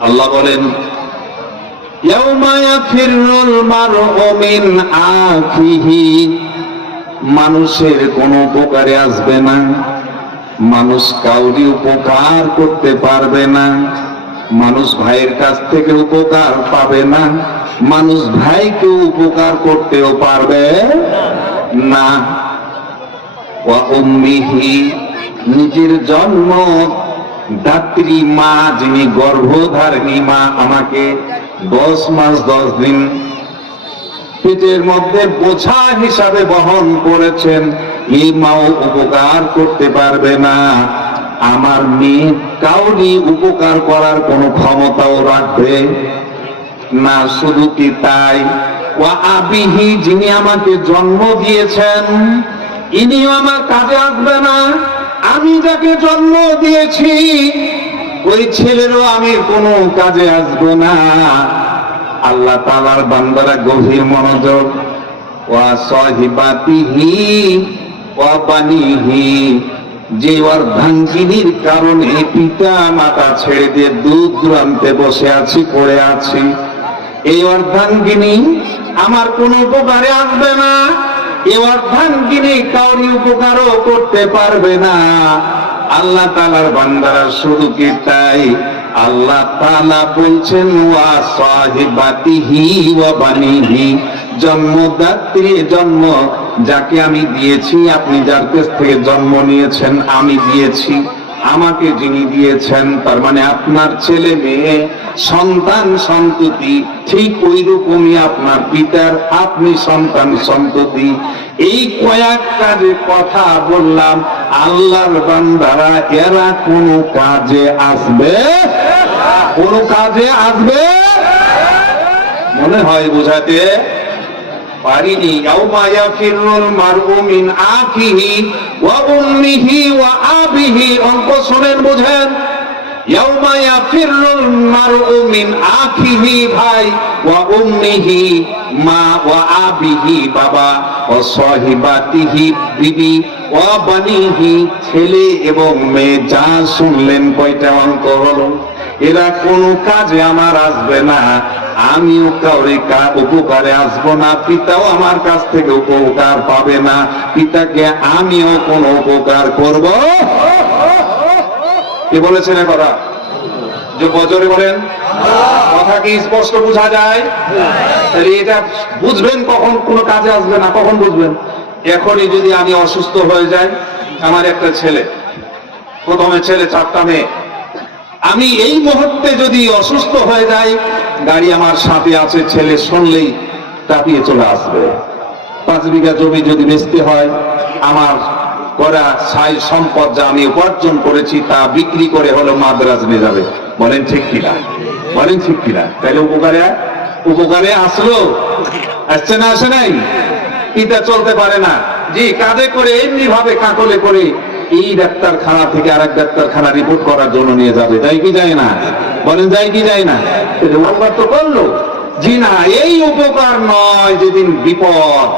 আল্লাহ বলেন মানুষের কোন উপকারে আসবে না, মানুষ কাউরি উপকার করতে পারবে না, মানুষ ভাইয়ের কাছ থেকে উপকার পাবে না, মানুষ ভাইকে উপকার করতেও পারবে না। নিজের জন্ম দাত্রী মা, যিনি গর্ভধারিণী মা, আমাকে দশ মাস দশ দিন পেটের মধ্যে বোঝা হিসাবে বহন করেছেন এই মাও উপকার করতে পারবে না। আমার মেয়ে কাউরি উপকার করার কোনো ক্ষমতাও রাখবে না, শুধু কি তাই? আবিহি, যিনি আমাকে জন্ম দিয়েছেন, ইনিও আমার কাজে আসবে না। আমি যাকে জন্ম দিয়েছি, ওই ছেলেরও আমি কোনো কাজে আসব না। আল্লাহ তালার বান্দারা গভীর মনোযোগ। ওয়া সহিবাতিহি ওয়া যে অর্ধাঙ্গিনীর কারণে পিতা মাতা ছেড়ে দিয়ে দূর দূরান্তে বসে আছি, পড়ে আছি। এই অর্ধাঙ্গিনী আমার কোনো উপকারে আসবে না। এই অর্ধাঙ্গিনী কাউরি উপকারও করতে পারবে না। আল্লাহ তালার বান্দারা শুধু কি তাই? আল্লাহ তালা বলছেন, ওয়া সাহিবাতিহি ওয়া বানিহি। জন্মদাত্রী জন্ম যাকে আমি দিয়েছি, আপনি যার কাছ থেকে জন্ম নিয়েছেন, আমি দিয়েছি। আমাকে যিনি দিয়েছেন, তার মানে আপনার ছেলে মেয়ে, সন্তান সন্ততি, ঠিক ওই রকমই আপনার পিতার, আপনি সন্তান সন্ততি। এই কয়েক কাজে কথা বললাম, আল্লাহর বান্দারা, এরা কোনো কাজে আসবে? কোনো কাজে আসবে? মনে হয় বোঝাতে পারিনি। অঙ্ক শোনেন, বুঝেন? ইয়াউমা ইয়াফিরুল মা ওয়া আবিহি বাবা বিবি ছেলে এবং মেয়ে। যা শুনলেন কয়টা অঙ্ক হলো? এরা কোনো কাজে আমার আসবে না। আমিও কাউরে উপকারে আসব না, পিতাও আমার কাছ থেকে উপকার পাবে না, পিতাকে আমিও কোনো উপকার করব? কে বলেছেন কথা? যে বজরে বলেন, কথা কি স্পষ্ট বোঝা যায়? তাহলে এটা বুঝবেন কখন কোনো কাজে আসবে না, কখন বুঝবেন? এখনই যদি আমি অসুস্থ হয়ে যাই, আমার একটা ছেলে, প্রথমে ছেলে, চারটা মেয়ে আমি এই মুহূর্তে যদি অসুস্থ হয়ে যাই, গাড়ি আমার সাথে আছে, ছেলে শুনলেই টাপিয়ে চলে আসবে। পাঁচ বিঘা জমি যদি বেচতে হয়, আমার করা সাই সম্পদ যা আমি উপার্জন করেছি, তা বিক্রি করে হলো মাদ্রাজ নিয়ে যাবে। বলেন ঠিক কিনা? বলেন ঠিক কিনা? তাহলে উপকারে উপকারে আসলো? আসছে না, আসে নাই? পিতা চলতে পারে না। জি, কাঁধে করে এমনি ভাবে কাকলে করে এই ডাক্তারখানা থেকে আরেক ডাক্তারখানা রিপোর্ট করার জন্য নিয়ে যাবে। তাই কি যায় না? বলেন যায় কি যায় না? উপকার তো করল। জি না এই উপকার নয় যেদিন বিপদ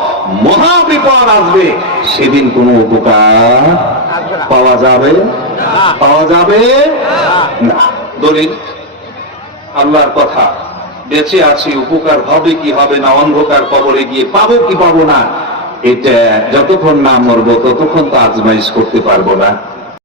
মহা বিপদ আসবে সেদিন কোনো উপকার পাওয়া যাবে? পাওয়া যাবে? না। দলিল আল্লাহর কথা। বেঁচে আছি উপকার হবে কি হবে না অন্ধকার কবরে গিয়ে পাবো কি পাবো না এটা যতক্ষণ না মরবো ততক্ষণ তো আজমাইশ করতে পারব না।